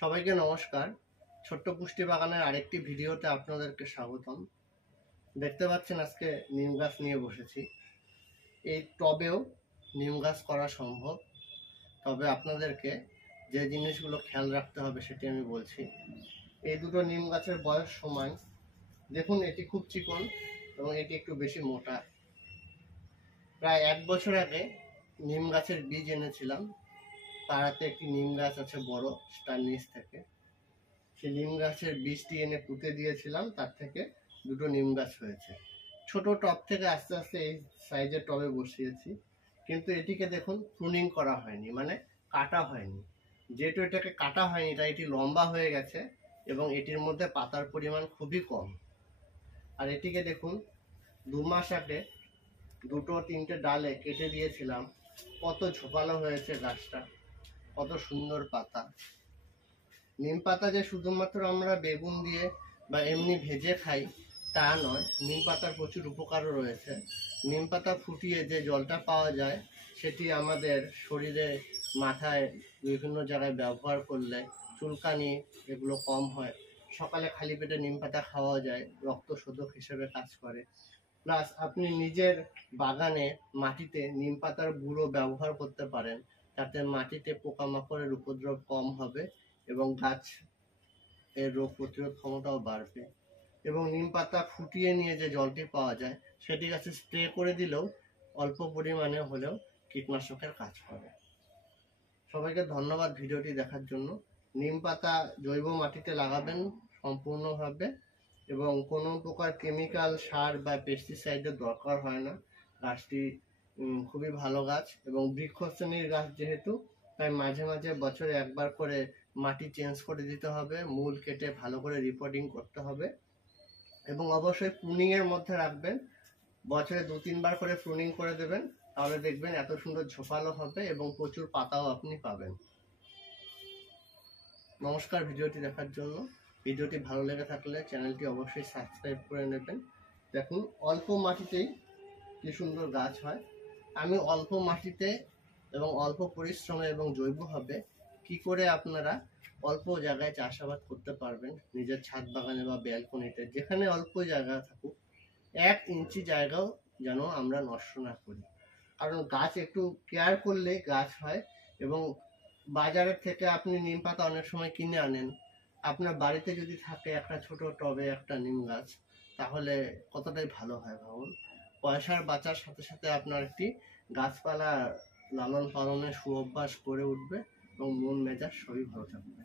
সবাইকে নমস্কার। ছোট্ট পুষ্টি বাগানের আরেকটি ভিডিওতে আপনাদেরকে স্বাগতম। দেখতে পাচ্ছেন আজকে নিম গাছ নিয়ে বসেছি। এই টবেও নিম গাছ করা সম্ভব, তবে আপনাদেরকে যে জিনিসগুলো খেয়াল রাখতে হবে সেটি আমি বলছি। এই দুটো নিম গাছের বয়স সমান। দেখুন, এটি খুব চিকন এবং এটি একটু বেশি মোটা। প্রায় 1 বছর আগে নিম গাছের বীজ এনেছিলাম। পাড়াতে একটি নিম গাছ আছে বড়, তার নিচ থেকে সেই নিম গাছের বীজটি এনে পুঁতে দিয়েছিলাম, তার থেকে দুটো নিম গাছ হয়েছে। ছোট টব থেকে আস্তে আস্তে এই সাইজের টবে বসিয়েছি, কিন্তু এটিকে দেখুন প্রুনিং করা হয়নি, মানে কাটা হয়নি। যেহেতু এটাকে কাটা হয়নি তাই এটি লম্বা হয়ে গেছে এবং এটির মধ্যে পাতার পরিমাণ খুবই কম। আর এটিকে দেখুন 2 মাস আগে 2-3টে ডালে কেটে দিয়েছিলাম। কত ঝোপালো হয়েছে গাছটা, কত সুন্দর পাতা। নিম পাতা যে শুধুমাত্র আমরা বেগুন দিয়ে বা এমনি ভেজে খাই তা নয়, নিম পাতার প্রচুর উপকারও রয়েছে। নিম পাতা ফুটিয়ে যে জলটা পাওয়া যায় সেটি আমাদের শরীরে, মাথায়, বিভিন্ন জায়গায় ব্যবহার করলে চুলকানি এগুলো কম হয়। সকালে খালি পেটে নিম পাতা খাওয়া যায়, রক্ত শোধক হিসেবে কাজ করে। প্লাস আপনি নিজের বাগানে মাটিতে নিম পাতার গুঁড়ো ব্যবহার করতে পারেন, তাতে মাটিতে পোকামাকড়ের উপদ্রব কম হবে এবং গাছ এর রোগ প্রতিরোধ ক্ষমতাও বাড়বে। এবং নিম পাতা ফুটিয়ে নিয়ে যে জলটি পাওয়া যায় সেটি গাছে স্প্রে করে দিলেও অল্প পরিমাণে হলেও কীটনাশকের কাজ করে। সবাইকে ধন্যবাদ ভিডিওটি দেখার জন্য। নিম পাতা জৈব মাটিতে লাগাবেন সম্পূর্ণভাবে, এবং কোনো প্রকার কেমিক্যাল সার বা পেস্টিসাইডের দরকার হয় না। গাছটি খুবই ভালো গাছ এবং বৃক্ষ শ্রেণীর গাছ যেহেতু, তাই মাঝে মাঝে বছরে একবার করে মাটি চেঞ্জ করে দিতে হবে, মূল কেটে ভালো করে রিপোর্টিং করতে হবে এবং অবশ্যই প্রুনিংয়ের মধ্যে রাখবেন। বছরে 2-3 বার করে প্রুনিং করে দেবেন, তাহলে দেখবেন এত সুন্দর ঝোপালো হবে এবং প্রচুর পাতাও আপনি পাবেন। নমস্কার ভিডিওটি দেখার জন্য। ভিডিওটি ভালো লেগে থাকলে চ্যানেলটি অবশ্যই সাবস্ক্রাইব করে নেবেন। দেখুন, অল্প মাটিতেই কি সুন্দর গাছ হয়। আমি অল্প মাটিতে এবং অল্প পরিশ্রমে এবং জৈবভাবে কি করে আপনারা অল্প জায়গায় চাষাবাদ করতে পারবেন, নিজের ছাদ বাগানে বা ব্যালকনিতে, যেখানে অল্প জায়গা থাকুক, 1 ইঞ্চি জায়গাও যেন আমরা নষ্ট না করি। কারণ গাছ একটু কেয়ার করলে গাছ হয়। এবং বাজারের থেকে আপনি নিম পাতা অনেক সময় কিনে আনেন, আপনার বাড়িতে যদি থাকে একটা ছোট টবে একটা নিম গাছ, তাহলে কতটাই ভালো হয় ভাবুন। পয়সার বাঁচার সাথে সাথে আপনার একটি গাছপালা লালন পালনের সুঅভ্যাস গড়ে উঠবে এবং মন মেজাজ সবই ভালো থাকবে।